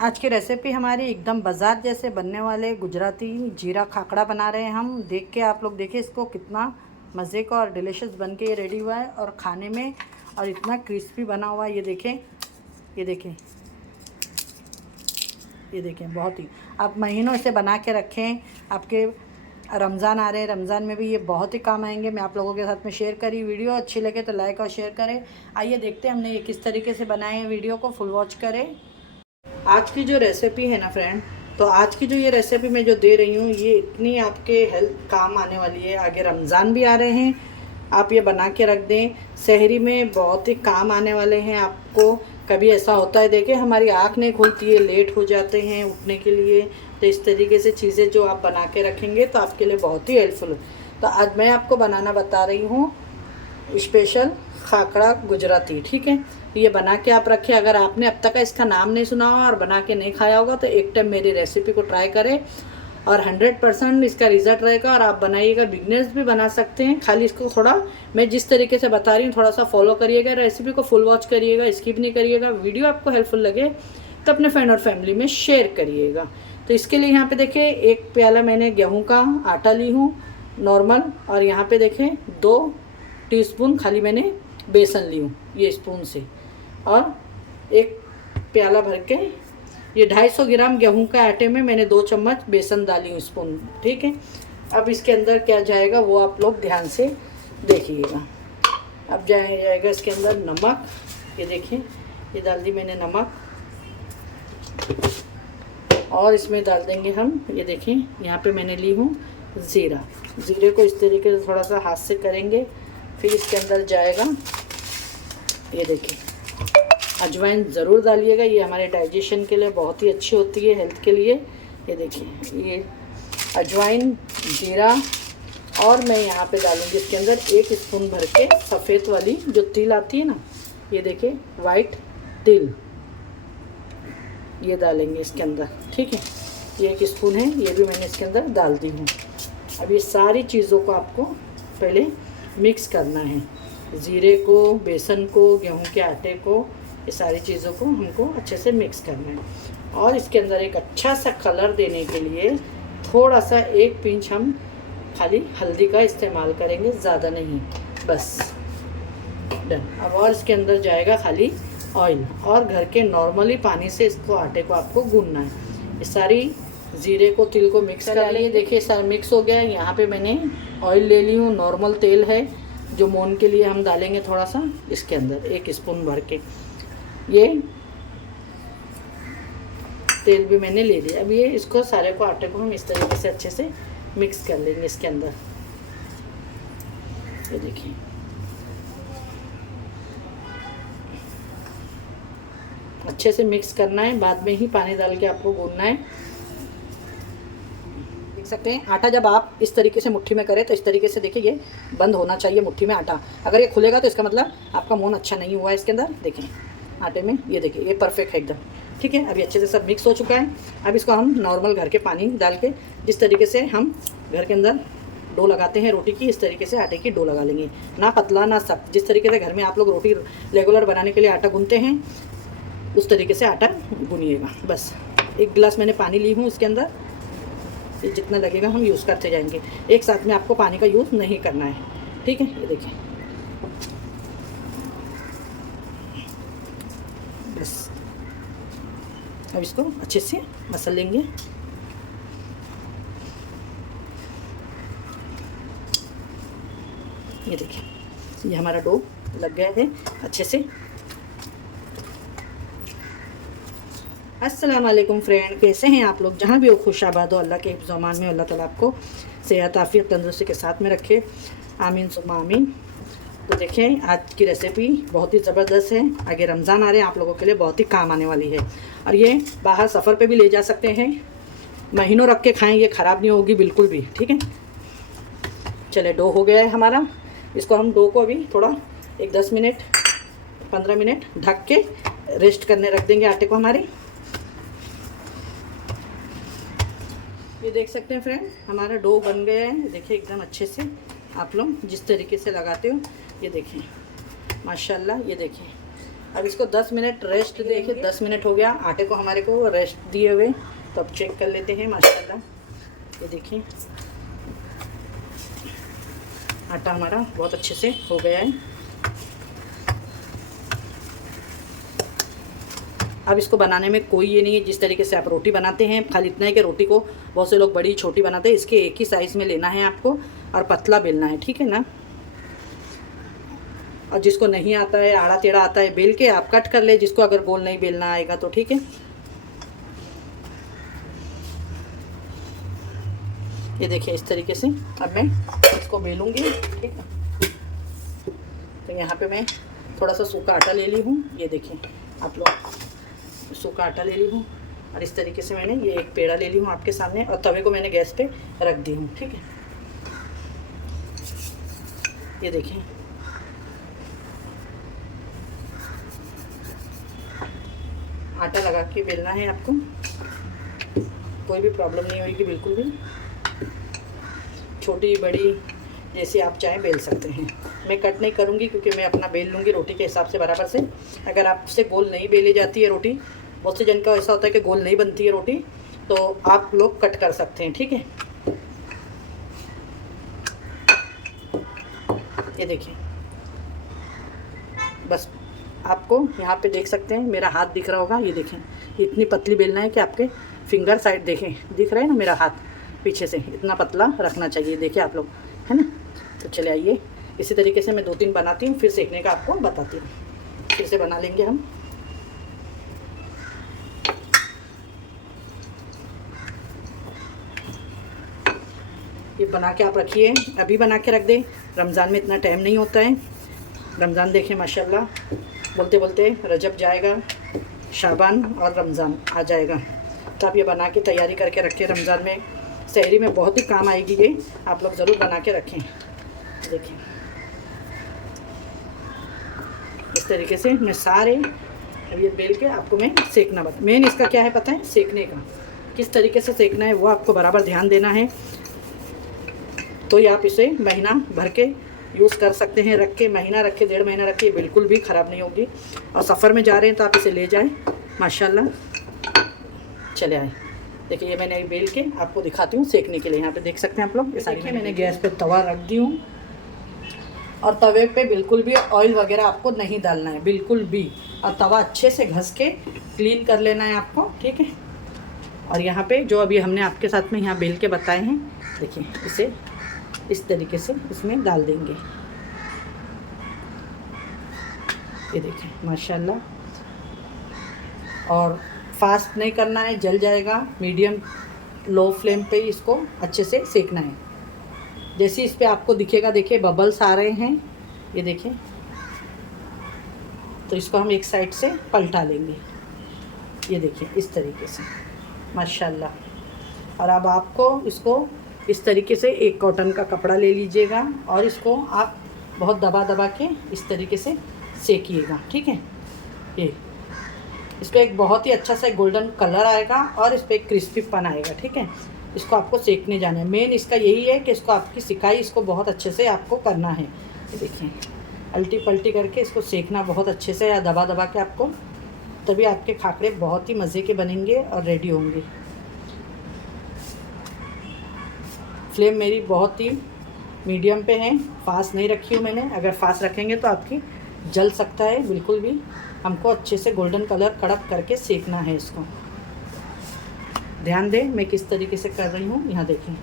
आज की रेसिपी हमारी एकदम बाज़ार जैसे बनने वाले गुजराती जीरा खाखड़ा बना रहे हैं हम। देख के आप लोग देखिए इसको, कितना मज़े का और डिलीशियस बन के ये रेडी हुआ है और खाने में और इतना क्रिस्पी बना हुआ है। ये देखें, ये देखें, ये देखें, बहुत ही आप महीनों इसे बना के रखें। आपके रमज़ान आ रहे हैं, रमज़ान में भी ये बहुत ही काम आएंगे। मैं आप लोगों के साथ में शेयर करी। वीडियो अच्छी लगे तो लाइक और शेयर करें। आइए देखते हैं हमने ये किस तरीके से बनाए हैं। वीडियो को फुल वॉच करें। आज की जो रेसिपी है ना फ्रेंड, तो आज की जो ये रेसिपी मैं जो दे रही हूँ ये इतनी आपके हेल्थ काम आने वाली है। आगे रमज़ान भी आ रहे हैं, आप ये बना के रख दें, सहरी में बहुत ही काम आने वाले हैं आपको। कभी ऐसा होता है, देखिए हमारी आँख नहीं खुलती है, लेट हो जाते हैं उठने के लिए, तो इस तरीके से चीज़ें जो आप बना के रखेंगे तो आपके लिए बहुत ही हेल्पफुल है। तो आज मैं आपको बनाना बता रही हूँ स्पेशल खाखड़ा गुजराती। ठीक है, ये बना के आप रखें। अगर आपने अब तक इसका नाम नहीं सुना होगा और बना के नहीं खाया होगा तो एक टाइम मेरी रेसिपी को ट्राई करें और 100% इसका रिजल्ट रहेगा और आप बनाइएगा। बिगनर्स भी बना सकते हैं। खाली इसको थोड़ा मैं जिस तरीके से बता रही हूँ थोड़ा सा फॉलो करिएगा, रेसिपी को फुल वॉच करिएगा, स्किप नहीं करिएगा। वीडियो आपको हेल्पफुल लगे तो अपने फ्रेंड और फैमिली में शेयर करिएगा। तो इसके लिए यहाँ पे देखिए 1 प्याला मैंने गेहूँ का आटा ली हूँ नॉर्मल, और यहाँ पे देखें 2 टीस्पून खाली मैंने बेसन ली हूँ ये स्पून से, और 1 प्याला भर के ये 250 ग्राम गेहूं का आटे में मैंने 2 चम्मच बेसन डाली हूँ स्पून। ठीक है, अब इसके अंदर क्या जाएगा वो आप लोग ध्यान से देखिएगा। अब जाएगा इसके अंदर नमक। ये देखिए, ये डाल दी मैंने नमक, और इसमें डाल देंगे हम, ये देखें यहाँ पे मैंने ली हूँ ज़ीरा। ज़ीरे को इस तरीके से थोड़ा सा हाथ से करेंगे। फिर इसके अंदर जाएगा, ये देखिए अजवाइन ज़रूर डालिएगा, ये हमारे डाइजेशन के लिए बहुत ही अच्छी होती है, हेल्थ के लिए। ये देखिए ये अजवाइन, जीरा, और मैं यहाँ पे डालूँगी इसके अंदर 1 स्पून भर के सफ़ेद वाली जो तिल आती है ना, ये देखिए वाइट तिल, ये डालेंगे इसके अंदर। ठीक है, ये 1 स्पून है, ये भी मैंने इसके अंदर डाल दी हूँ। अब ये सारी चीज़ों को आपको पहले मिक्स करना है, ज़ीरे को, बेसन को, गेहूं के आटे को, ये सारी चीज़ों को हमको अच्छे से मिक्स करना है। और इसके अंदर एक अच्छा सा कलर देने के लिए थोड़ा सा 1 पिंच हम खाली हल्दी का इस्तेमाल करेंगे, ज़्यादा नहीं, बस डन। अब और इसके अंदर जाएगा खाली ऑयल, और घर के नॉर्मली पानी से इसको आटे को आपको गूंदना है। ये सारी ज़ीरे को, तिल को मिक्स कर लिए। देखिए सारा मिक्स हो गया है। यहाँ पे मैंने ऑयल ले ली हूँ, नॉर्मल तेल है जो मोन के लिए हम डालेंगे थोड़ा सा इसके अंदर 1 स्पून भर के, ये तेल भी मैंने ले लिया। अब ये इसको सारे को आटे को हम इस तरीके से अच्छे से मिक्स कर लेंगे इसके अंदर। ये देखिए अच्छे से मिक्स करना है, बाद में ही पानी डाल के आपको गूंदना है। देख सकते हैं आटा जब आप इस तरीके से मुट्ठी में करें तो इस तरीके से देखिए ये बंद होना चाहिए मुट्ठी में आटा। अगर ये खुलेगा तो इसका मतलब आपका मोन अच्छा नहीं हुआ है इसके अंदर। देखें आटे में, ये देखिए ये परफेक्ट है एकदम। ठीक है, अभी अच्छे से सब मिक्स हो चुका है। अब इसको हम नॉर्मल घर के पानी डाल के, जिस तरीके से हम घर के अंदर डो लगाते हैं रोटी की, इस तरीके से आटे की डो लगा लेंगे, ना पतला ना सख्त। जिस तरीके से घर में आप लोग रोटी रेगुलर बनाने के लिए आटा गूंथते हैं उस तरीके से आटा गूनिएगा। बस 1 गिलास मैंने पानी ली हूँ इसके अंदर, ये जितना लगेगा हम यूज़ करते जाएंगे। एक साथ में आपको पानी का यूज़ नहीं करना है। ठीक है, ये देखिए बस। अब इसको अच्छे से मसल लेंगे। ये देखिए ये हमारा डो लग गया है अच्छे से। अस्सलाम वालेकुम फ्रेंड, कैसे हैं आप लोग? जहाँ भी हो खुश आबाद हो, अल्लाह के हिफ्ज़ अमान में अल्लाह ताला आपको सेहत आफियत तंदुरुस्ती के साथ में रखे, आमीन सुम्मा आमीन। तो देखें आज की रेसिपी बहुत ही ज़बरदस्त है। आगे रमज़ान आ रहे हैं, आप लोगों के लिए बहुत ही काम आने वाली है, और ये बाहर सफ़र पे भी ले जा सकते हैं, महीनों रख के खाएँ, ये ख़राब नहीं होगी बिल्कुल भी। ठीक है, चले डो हो गया है हमारा। इसको हम डो को अभी थोड़ा 10 मिनट 15 मिनट ढक के रेस्ट करने रख देंगे आटे को हमारे। ये देख सकते हैं फ्रेंड हमारा डो बन गया है। देखिए एकदम अच्छे से आप लोग जिस तरीके से लगाते हो, ये देखिए माशाल्लाह। ये देखिए अब इसको 10 मिनट रेस्ट देखिए, 10 मिनट हो गया आटे को हमारे को रेस्ट दिए हुए। तो अब चेक कर लेते हैं माशाल्लाह। ये देखिए आटा हमारा बहुत अच्छे से हो गया है। अब इसको बनाने में कोई ये नहीं है, जिस तरीके से आप रोटी बनाते हैं, खाली इतना है कि रोटी को बहुत से लोग बड़ी छोटी बनाते हैं, इसके एक ही साइज़ में लेना है आपको और पतला बेलना है, ठीक है ना। और जिसको नहीं आता है, आड़ा टेढ़ा आता है, बेल के आप कट कर ले, जिसको अगर गोल नहीं बेलना आएगा तो ठीक है। ये देखिए इस तरीके से अब मैं इसको बेलूँगी, ठीक है। तो यहाँ पे मैं थोड़ा सा सूखा आटा ले ली हूँ, ये देखिए आप लोग, सूखा आटा ले ली हूँ और इस तरीके से मैंने ये एक पेड़ा ले ली हूँ आपके सामने और तवे को मैंने गैस पे रख दी हूँ, ठीक है। ये देखिए आटा लगा के बेलना है आपको, कोई भी प्रॉब्लम नहीं होगी बिल्कुल भी। छोटी बड़ी जैसे आप चाहें बेल सकते हैं। मैं कट नहीं करूँगी क्योंकि मैं अपना बेल लूँगी रोटी के हिसाब से बराबर से। अगर आपसे गोल नहीं बेली जाती है रोटी, बहुत से जन का ऐसा होता है कि गोल नहीं बनती है रोटी, तो आप लोग कट कर सकते हैं, ठीक है। ये देखिए बस आपको यहाँ पे देख सकते हैं, मेरा हाथ दिख रहा होगा, ये देखें इतनी पतली बेलना है कि आपके फिंगर साइड देखें, दिख रहा है ना मेरा हाथ पीछे से, इतना पतला रखना चाहिए, देखिए आप लोग, है ना। तो चले आइए इसी तरीके से मैं 2-3 बनाती हूँ, फिर सेकने का आपको बताती हूँ। फिर से बना लेंगे हम। ये बना के आप रखिए, अभी बना के रख दें, रमज़ान में इतना टाइम नहीं होता है। रमज़ान देखें माशाल्लाह, बोलते बोलते रजब जाएगा, शाबान और रमज़ान आ जाएगा। तो आप ये बना के तैयारी करके रखें, रमज़ान में सहरी में बहुत ही काम आएगी ये, आप लोग ज़रूर बना के रखें। देखिए इस तरीके से मैं सारे ये बेल के आपको मैं सेकना बता, मेन इसका क्या है पता है, सेकने का किस तरीके से सेकना है वो आपको बराबर ध्यान देना है। तो ये आप इसे महीना भर के यूज़ कर सकते हैं, रख के महीना रख के 1.5 महीना रख के, बिल्कुल भी ख़राब नहीं होगी। और सफ़र में जा रहे हैं तो आप इसे ले जाएं माशाल्लाह। चले आए, देखिए ये मैंने बेल के आपको दिखाती हूँ सेकने के लिए। यहाँ पे देख सकते हैं आप लोग, ये सारी मैंने गैस पे तवा रख दी हूँ और तवे पे बिल्कुल भी ऑयल वगैरह आपको नहीं डालना है, बिल्कुल भी। और तवा अच्छे से घस के क्लीन कर लेना है आपको, ठीक है। और यहाँ पे जो अभी हमने आपके साथ में यहाँ बेल के बताए हैं, देखिए इसे इस तरीके से इसमें डाल देंगे। ये देखिए माशाल्लाह। और फास्ट नहीं करना है, जल जाएगा, मीडियम लो फ्लेम पे इसको अच्छे से सेकना है। जैसे इस पे आपको दिखेगा, देखिए बबल्स आ रहे हैं, ये देखिए। तो इसको हम एक साइड से पलटा लेंगे, ये देखिए इस तरीके से माशाल्लाह। और अब आपको इसको इस तरीके से एक कॉटन का कपड़ा ले लीजिएगा और इसको आप बहुत दबा दबा के इस तरीके से सेकिएगा, ठीक है। ये इस पर एक बहुत ही अच्छा सा गोल्डन कलर आएगा और इस पर एक क्रिस्पीपन आएगा, ठीक है। इसको आपको सेकने जाना है, मेन इसका यही है कि इसको आपकी सिकाई इसको बहुत अच्छे से आपको करना है। ये देखिए अल्टी पल्टी करके इसको सेकना बहुत अच्छे से, या दबा दबा के आपको, तभी आपके खाकरे बहुत ही मज़े के बनेंगे और रेडी होंगे। फ्लेम मेरी बहुत ही मीडियम पे है, फास्ट नहीं रखी हूँ मैंने। अगर फास्ट रखेंगे तो आपकी जल सकता है, बिल्कुल भी हमको अच्छे से गोल्डन कलर कड़क करके सेकना है इसको। ध्यान दें मैं किस तरीके से कर रही हूँ, यहाँ देखिए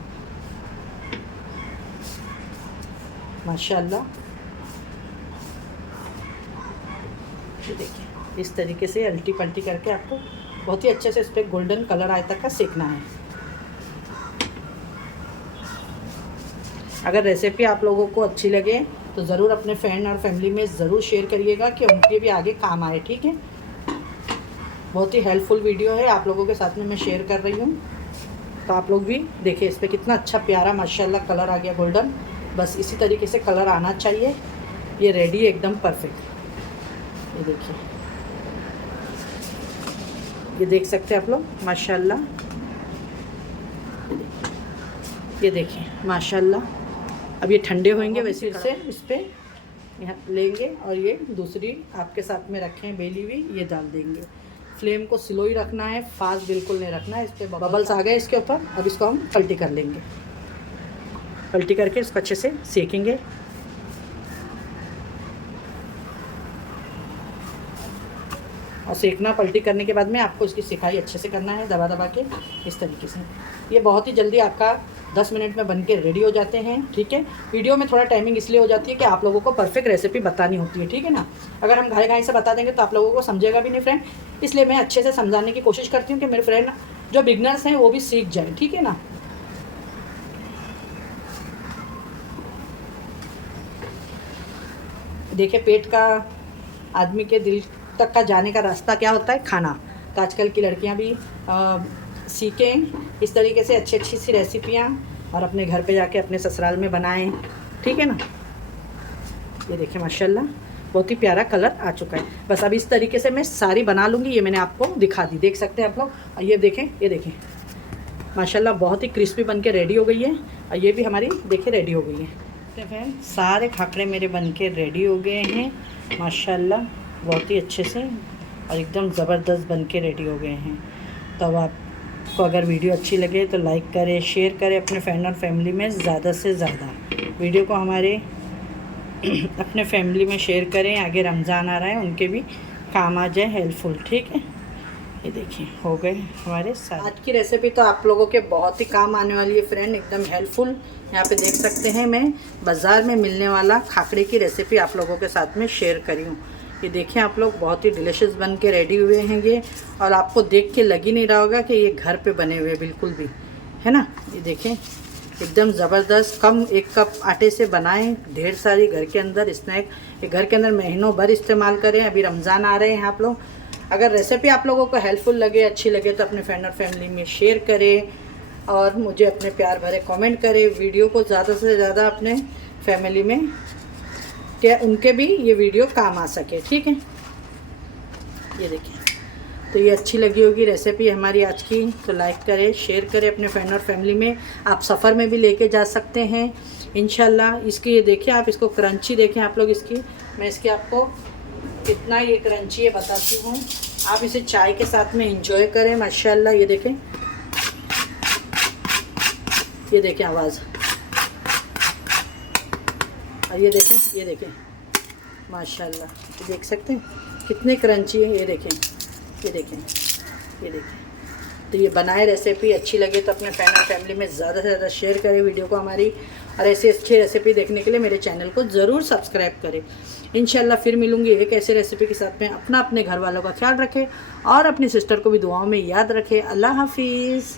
माशाल्लाह। ये देखिए इस तरीके से अल्टी पल्टी करके आपको बहुत ही अच्छे से इस पर गोल्डन कलर आए तक का सेकना है। अगर रेसिपी आप लोगों को अच्छी लगे तो ज़रूर अपने फ्रेंड और फैमिली में ज़रूर शेयर करिएगा कि उनके भी आगे काम आए, ठीक है। बहुत ही हेल्पफुल वीडियो है, आप लोगों के साथ में मैं शेयर कर रही हूँ। तो आप लोग भी देखिए इस पर कितना अच्छा प्यारा माशाल्लाह कलर आ गया गोल्डन। बस इसी तरीके से कलर आना चाहिए। ये रेडी है एकदम परफेक्ट। ये देखिए, ये देख सकते हैं आप लोग माशाल्लाह। ये देखिए माशाल्लाह। अब ये ठंडे होंगे, वैसे से इस पर यहाँ लेंगे और ये दूसरी आपके साथ में रखें बेली हुई, ये डाल देंगे। फ्लेम को स्लो ही रखना है, फास्ट बिल्कुल नहीं रखना है। इस पर बबल्स आ गए इसके ऊपर। अब इसको हम पलटी कर लेंगे। पलटी करके इसको अच्छे से सेकेंगे। और सेकना पलटी करने के बाद में आपको इसकी सिकाई अच्छे से करना है, दबा दबा के इस तरीके से। ये बहुत ही जल्दी आपका 10 मिनट में बन के रेडी हो जाते हैं। ठीक है, वीडियो में थोड़ा टाइमिंग इसलिए हो जाती है कि आप लोगों को परफेक्ट रेसिपी बतानी होती है। ठीक है ना, अगर हम घाई घाई से बता देंगे तो आप लोगों को समझेगा भी नहीं फ्रेंड। इसलिए मैं अच्छे से समझाने की कोशिश करती हूँ कि मेरे फ्रेंड जो बिगनर्स हैं वो भी सीख जाए। ठीक है ना, देखिए पेट का आदमी के दिल तक का जाने का रास्ता क्या होता है, खाना। तो आजकल की लड़कियां भी सीखें इस तरीके से अच्छी अच्छी सी रेसिपियां और अपने घर पे जाके अपने ससुराल में बनाएं। ठीक है ना, ये देखिए माशाल्लाह बहुत ही प्यारा कलर आ चुका है। बस अब इस तरीके से मैं सारी बना लूँगी। ये मैंने आपको दिखा दी, देख सकते हैं आप लोग। और ये देखें, ये देखें माशाल्लाह बहुत ही क्रिस्पी बन के रेडी हो गई है। और ये भी हमारी देखिए रेडी हो गई है। फ्रेंड सारे खाखरे मेरे बन के रेडी हो गए हैं माशाल्लाह, बहुत ही अच्छे से और एकदम ज़बरदस्त बन के रेडी हो गए हैं। तो अब आपको अगर वीडियो अच्छी लगे तो लाइक करें, शेयर करें अपने फ्रेंड और फैमिली में ज़्यादा से ज़्यादा। वीडियो को हमारे अपने फैमिली में शेयर करें, आगे रमज़ान आ रहा है उनके भी काम आ जाए, हेल्पफुल। ठीक है, ये देखिए हो गए हमारे साथ। आज की रेसिपी तो आप लोगों के बहुत ही काम आने वाली है फ्रेंड, एकदम हेल्पफुल। यहाँ पे देख सकते हैं मैं बाज़ार में मिलने वाला खाखरे की रेसिपी आप लोगों के साथ में शेयर करी हूँ। ये देखें आप लोग, बहुत ही डिलीशियस बन के रेडी हुए हैं ये। और आपको देख के लग ही नहीं रहा होगा कि ये घर पे बने हुए बिल्कुल भी, है ना। ये देखें एकदम ज़बरदस्त। कम 1 कप आटे से बनाएं ढेर सारी घर के अंदर स्नैक। ये घर के अंदर महीनों भर इस्तेमाल करें। अभी रमज़ान आ रहे हैं आप लोग। अगर रेसिपी आप लोगों को हेल्पफुल लगे, अच्छी लगे तो अपने फ्रेंड और फैमिली में शेयर करें और मुझे अपने प्यार भरे कमेंट करें। वीडियो को ज़्यादा से ज़्यादा अपने फैमिली में क्या उनके भी ये वीडियो काम आ सके। ठीक है, ये देखिए तो ये अच्छी लगी होगी रेसिपी हमारी आज की, तो लाइक करें, शेयर करें अपने फ्रेंड और फैमिली में। आप सफ़र में भी लेके जा सकते हैं इंशाल्लाह। इसकी ये देखिए आप, इसको क्रंची देखें आप लोग इसकी। मैं इसकी आपको कितना ये क्रंची है बताती हूँ। आप इसे चाय के साथ में एंजॉय करें माशाल्लाह। ये देखें, ये देखें आवाज़, और ये देखें, ये देखें माशाल्लाह, ये देख सकते हैं कितने क्रंची है। ये देखें, ये देखें, ये देखें। तो ये बनाए रेसिपी अच्छी लगे तो अपने फ्रेंड और फैमिली में ज़्यादा से ज़्यादा शेयर करें वीडियो को हमारी। और ऐसी अच्छी रेसिपी देखने के लिए मेरे चैनल को ज़रूर सब्सक्राइब करें। इंशाल्लाह फिर मिलूँगी एक ऐसे रेसिपी के साथ में। अपने घर वालों का ख्याल रखें और अपनी सिस्टर को भी दुआओं में याद रखें। अल्लाह हाफिज़।